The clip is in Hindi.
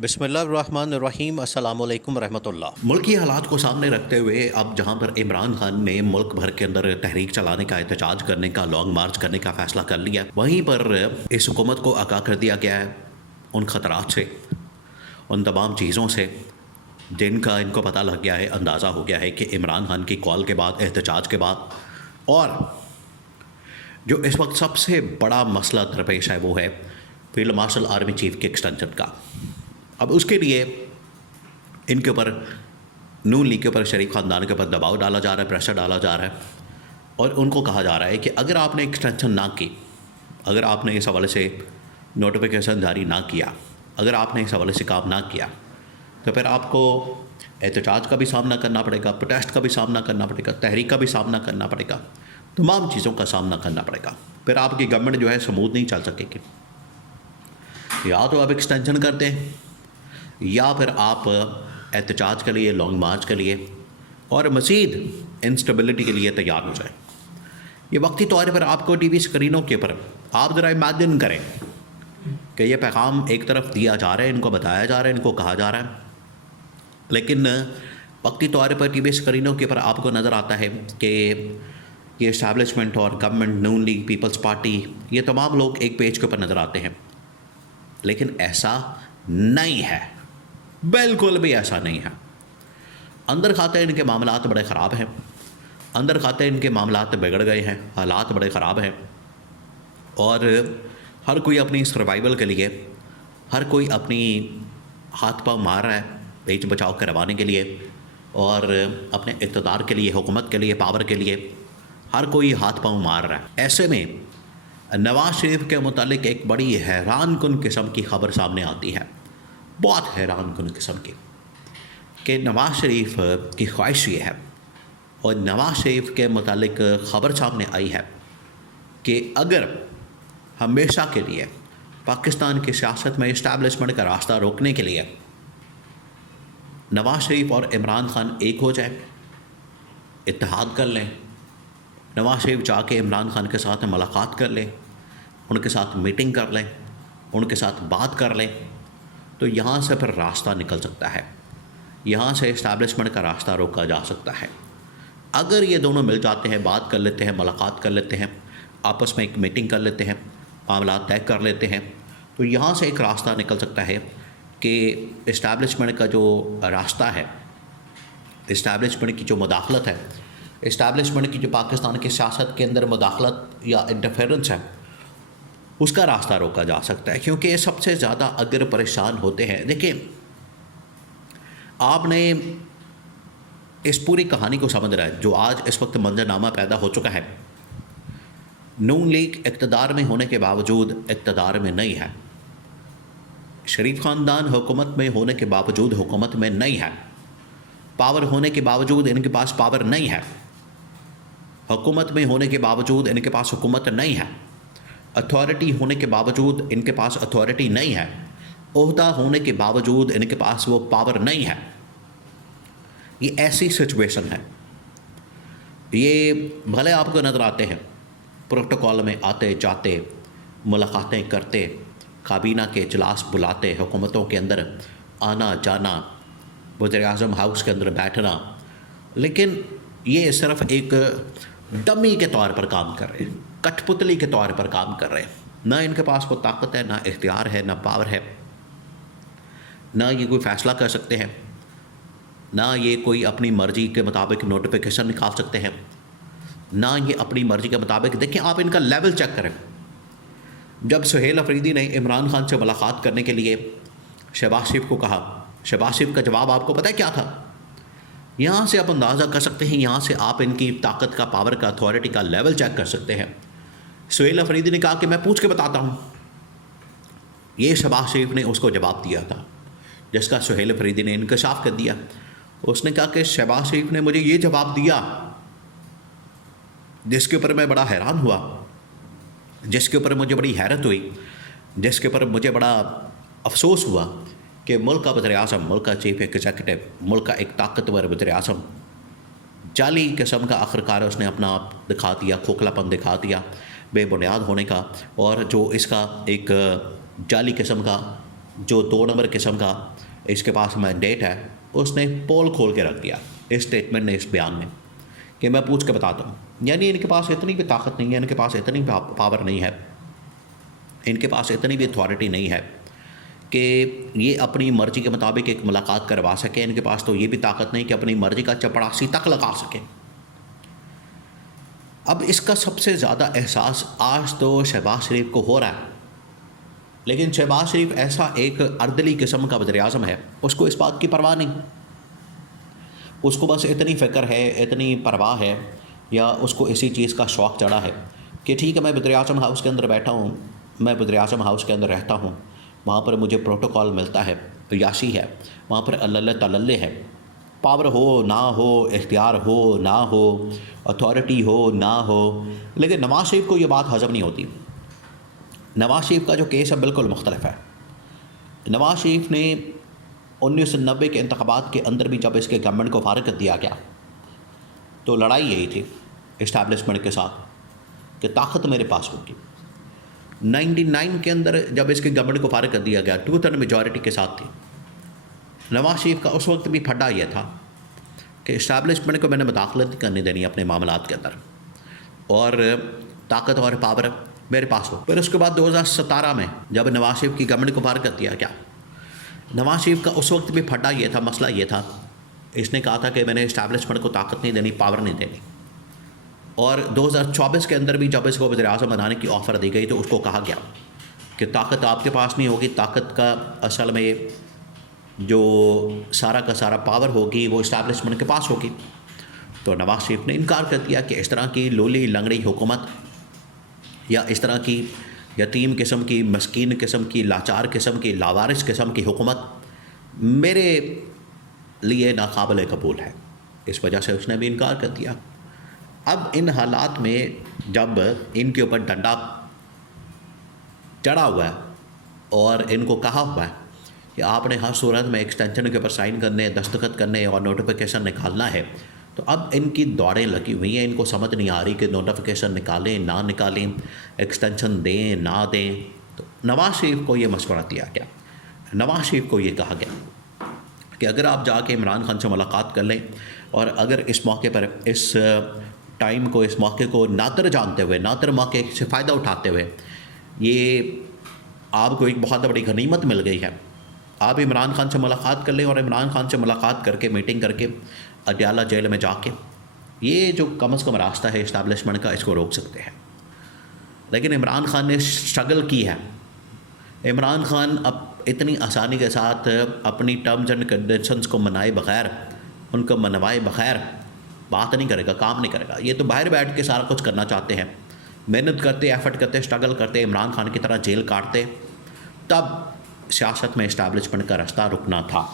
बिस्मिल्लाहिर्रहमानिर्रहीम अस्सलामुअलैकुम रहमतुल्लाह। मुल्की हालात को सामने रखते हुए अब जहां पर इमरान खान ने मुल्क भर के अंदर तहरीक चलाने का, एहतजाज करने का, लॉन्ग मार्च करने का फ़ैसला कर लिया, वहीं पर इस हुकूमत को आगाह कर दिया गया है उन ख़तरात से, उन तमाम चीज़ों से जिनका इनको पता लग गया है, अंदाज़ा हो गया है कि इमरान खान की कॉल के बाद, एहतजाज के बाद, और जो इस वक्त सबसे बड़ा मसला दरपेश है वो है फील्ड मार्शल आर्मी चीफ के एक्सटेंशन का। अब उसके लिए इनके ऊपर, नून लीग के ऊपर, शरीफ ख़ानदान के ऊपर दबाव डाला जा रहा है, प्रेशर डाला जा रहा है और उनको कहा जा रहा है कि अगर आपने एक्सटेंशन ना की, अगर आपने इस हवाले से नोटिफिकेशन जारी ना किया, अगर आपने इस हवाले से काम ना किया, तो फिर आपको एहतजाज का भी सामना करना पड़ेगा, प्रोटेस्ट का भी सामना करना पड़ेगा, तहरीक का भी सामना करना पड़ेगा, तमाम चीज़ों का सामना करना पड़ेगा। फिर आपकी गवर्नमेंट जो है स्मूथ नहीं चल सकेगी। या तो आप एक्सटेंशन करते हैं या फिर आप एहतजाज के लिए, लॉन्ग मार्च के लिए और मज़ीद इंस्टेबिलिटी के लिए तैयार हो जाए। ये वक्ती तौर पर आपको टीवी स्क्रीनों के ऊपर आप ज़रा इमेजिन करें कि ये पैगाम एक तरफ दिया जा रहा है, इनको बताया जा रहा है, इनको कहा जा रहा है, लेकिन वक्ती तौर पर टीवी स्क्रीनों के ऊपर आपको नज़र आता है कि ये इस्टेब्लिशमेंट और गवर्नमेंट, नून लीग, पीपल्स पार्टी, ये तमाम लोग एक पेज के ऊपर नज़र आते हैं, लेकिन ऐसा नहीं है, बिल्कुल भी ऐसा नहीं है। अंदर खाते इनके मामलात बड़े ख़राब हैं, अंदर खाते इनके मामलात बिगड़ गए हैं, हालात बड़े ख़राब हैं और हर कोई अपनी सर्वाइवल के लिए, हर कोई अपनी हाथ पाँव मार रहा है बेच बचाव करवाने के लिए और अपने इक़्तिदार के लिए, हुकूमत के लिए, पावर के लिए हर कोई हाथ पाँव मार रहा है। ऐसे में नवाज़ शरीफ के मुतालिक एक बड़ी हैरान कुन किस्म की ख़बर सामने आती है, बहुत हैरान कुन किस्म की, कि नवाज़ शरीफ की ख्वाहिश ये है और नवाज़ शरीफ के मुतालिक ख़बर सामने आई है कि अगर हमेशा के लिए पाकिस्तान की सियासत में इस्टेब्लिशमेंट का रास्ता रोकने के लिए नवाज़ शरीफ और इमरान खान एक हो जाए, इत्तेहाद कर लें, नवाज़ शरीफ जाके इमरान खान के साथ मुलाकात कर लें, उनके साथ मीटिंग कर लें, उनके साथ बात कर लें, तो यहाँ से फिर रास्ता निकल सकता है, यहाँ से इस्टेब्लिशमेंट का रास्ता रोका जा सकता है। अगर ये दोनों मिल जाते हैं, बात कर लेते हैं, मुलाकात कर लेते हैं, आपस में एक मीटिंग कर लेते हैं, मामला तय कर लेते हैं, तो यहाँ से एक रास्ता निकल सकता है कि इस्टेब्लिशमेंट का जो रास्ता है, इस्टेब्लिशमेंट की जो मुदाखलत है, इस्टेब्लिशमेंट की जो पाकिस्तान की सियासत के अंदर मुदाखलत या इंटरफेरेंस है, उसका रास्ता रोका जा सकता है। क्योंकि सबसे ज़्यादा अगर परेशान होते हैं, देखिए आपने इस पूरी कहानी को समझ रहा है जो आज इस वक्त मंजरनामा पैदा हो चुका है। नून लीग इक़्तिदार में होने के बावजूद इक़्तिदार में नहीं है, शरीफ ख़ानदान हुकूमत में होने के बावजूद हुकूमत में नहीं है, पावर होने के बावजूद इनके पास पावर नहीं है, हुकूमत में होने के बावजूद इनके पास हुकूमत नहीं है, अथॉरिटी होने के बावजूद इनके पास अथॉरिटी नहीं है, ओहदा होने के बावजूद इनके पास वो पावर नहीं है। ये ऐसी सिचुएशन है। ये भले आपको नज़र आते हैं प्रोटोकॉल में आते जाते, मुलाकातें करते, काबीना के इजलास बुलाते, हुकूमतों के अंदर आना जाना, वज़ीर-ए-आज़म हाउस के अंदर बैठना, लेकिन ये सिर्फ़ एक डमी के तौर पर काम कर रहे हैं, कठपुतली के तौर पर काम कर रहे हैं। ना इनके पास वो ताकत है, ना इख्तियार है, ना पावर है, ना ये कोई फ़ैसला कर सकते हैं, ना ये कोई अपनी मर्ज़ी के मुताबिक नोटिफिकेशन निकाल सकते हैं, ना ये अपनी मर्ज़ी के मुताबिक। देखिए आप इनका लेवल चेक करें। जब सुहेल अफरीदी ने इमरान खान से मुलाकात करने के लिए शहबाज शरीफ को कहा, शहबाज शरीफ का जवाब आपको पता है क्या था? यहाँ से आप अंदाज़ा कर सकते हैं, यहाँ से आप इनकी ताकत का, पावर का, अथॉरिटी का लेवल चेक कर सकते हैं। सुहेल अफरीदी ने कहा कि मैं पूछ के बताता हूँ। ये शहबाज शरीफ ने उसको जवाब दिया था, जिसका सुहेल अफरीदी ने इंकशाफ कर दिया। उसने कहा कि शहबाज शरीफ ने मुझे ये जवाब दिया जिसके ऊपर मैं बड़ा हैरान हुआ, जिसके ऊपर मुझे बड़ी हैरत हुई, जिसके ऊपर मुझे बड़ा अफसोस हुआ कि मुल्क का वज़ीर-ए-आज़म, मुल्क का चीफ एग्जीक्यूटिव, मुल्क का एक ताकतवर वज़ीर-ए-आज़म जाली किस्म का आखिरकार उसने अपना आप दिखा दिया, खोखलापन दिखा दिया बेबुनियाद होने का, और जो इसका एक जाली किस्म का जो 2 नंबर किस्म का इसके पास मैंडेट है, उसने पोल खोल के रख दिया इस स्टेटमेंट ने, इस बयान में, कि मैं पूछ के बताता हूँ। यानी इनके पास इतनी भी ताकत नहीं है, इनके पास इतनी पावर नहीं है, इनके पास इतनी भी अथॉरिटी नहीं है कि ये अपनी मर्ज़ी के मुताबिक एक मुलाकात करवा सके। इनके पास तो ये भी ताकत नहीं कि अपनी मर्ज़ी का चपरासी तक लगा सके। अब इसका सबसे ज़्यादा एहसास आज तो शहबाज शरीफ को हो रहा है, लेकिन शहबाज शरीफ ऐसा एक अर्दली किस्म का वज़ीर-ए-आज़म है, उसको इस बात की परवाह नहीं। उसको बस इतनी फ़िक्र है, इतनी परवाह है, या उसको इसी चीज़ का शौक़ चढ़ा है कि ठीक है, मैं वज़ीर-ए-आज़म हाउस के अंदर बैठा हूँ, मैं वज़ीर-ए-आज़म हाउस के अंदर रहता हूँ, वहाँ पर मुझे प्रोटोकॉल मिलता है, याशी है, वहाँ पर अल्लल्ले तल्लल्ले है, पावर हो ना हो, इख्तियार हो ना हो, अथॉरिटी हो ना हो। लेकिन नवाज़ शरीफ को ये बात हज़म नहीं होती। नवाज़ शरीफ का जो केस है बिल्कुल मुख्तलिफ है। नवाज़ शरीफ ने 1990 के इंतखाबात के अंदर भी जब इसके गवर्नमेंट को फारिग कर दिया गया, तो लड़ाई यही थी इस्टेब्लिशमेंट के साथ कि ताकत मेरे पास होगी। 99 के अंदर जब इसके गवर्नमेंट को फारिग कर दिया गया, 2/3 मेजॉरिटी के साथ थी। नवाज़ शरीफ का उस वक्त भी फड्डा यह था कि इस्टेब्लिशमेंट को मैंने मुदाखलत नहीं करने देनी अपने मामलात के अंदर, और ताकत और पावर मेरे पास हो। फिर उसके बाद 2017 में जब नवाज़ शरीफ की गवर्नमेंट को फारिग कर दिया गया, नवाज़ शरीफ का उस वक्त भी फड्डा ये था, मसला ये था, इसने कहा था कि मैंने इस्टेब्लिशमेंट को ताकत नहीं देनी, पावर नहीं देनी। और 2024 के अंदर भी जब इसको वज़ीर-ए-आज़म बनाने की ऑफ़र दी गई, तो उसको कहा गया कि ताकत आपके पास नहीं होगी, ताकत का असल में जो सारा का सारा पावर होगी वो इस्टेब्लिशमेंट के पास होगी। तो नवाज़ शरीफ ने इनकार कर दिया कि इस तरह की लोली लंगड़ी हुकूमत, या इस तरह की यतीम किस्म की, मस्कीन किस्म की, लाचार किस्म की, लावारिस किस्म की हुकूमत मेरे लिए नाकाबिल कबूल है। इस वजह से उसने भी इनकार कर दिया। अब इन हालात में जब इनके ऊपर डंडा चढ़ा हुआ है और इनको कहा हुआ है कि आपने हर सूरत में एक्सटेंशन के ऊपर साइन करने, दस्तखत करने और नोटिफिकेशन निकालना है, तो अब इनकी दौड़ें लगी हुई हैं। इनको समझ नहीं आ रही कि नोटिफिकेशन निकालें ना निकालें, एक्सटेंशन दें ना दें। तो नवाज़ शरीफ को ये मशवरा दिया गया, नवाज़ शरीफ को ये कहा गया कि अगर आप जाके इमरान खान से मुलाकात कर लें, और अगर इस मौके पर, इस टाइम को, इस मौके को नातर जानते हुए, नातर मौके से फ़ायदा उठाते हुए, ये आपको एक बहुत बड़ी गनीमत मिल गई है, आप इमरान खान से मुलाकात कर लें, और इमरान खान से मुलाकात करके, मीटिंग करके अडयाला जेल में जाके ये जो कम अज़ कम रास्ता है इस्टेब्लिशमेंट का, इसको रोक सकते हैं। लेकिन इमरान खान ने स्ट्रगल की है। इमरान खान अब इतनी आसानी के साथ अपनी टर्म्स एंड कंडीशंस को मनाए बग़ैर, उनको मनवाए बग़ैर बात नहीं करेगा, काम नहीं करेगा। ये तो बाहर बैठ के सारा कुछ करना चाहते हैं, मेहनत करते, एफर्ट करते, स्ट्रगल करते, इमरान खान की तरह जेल काटते, तब सियासत में इस्टेब्लिशमेंट का रास्ता रुकना था।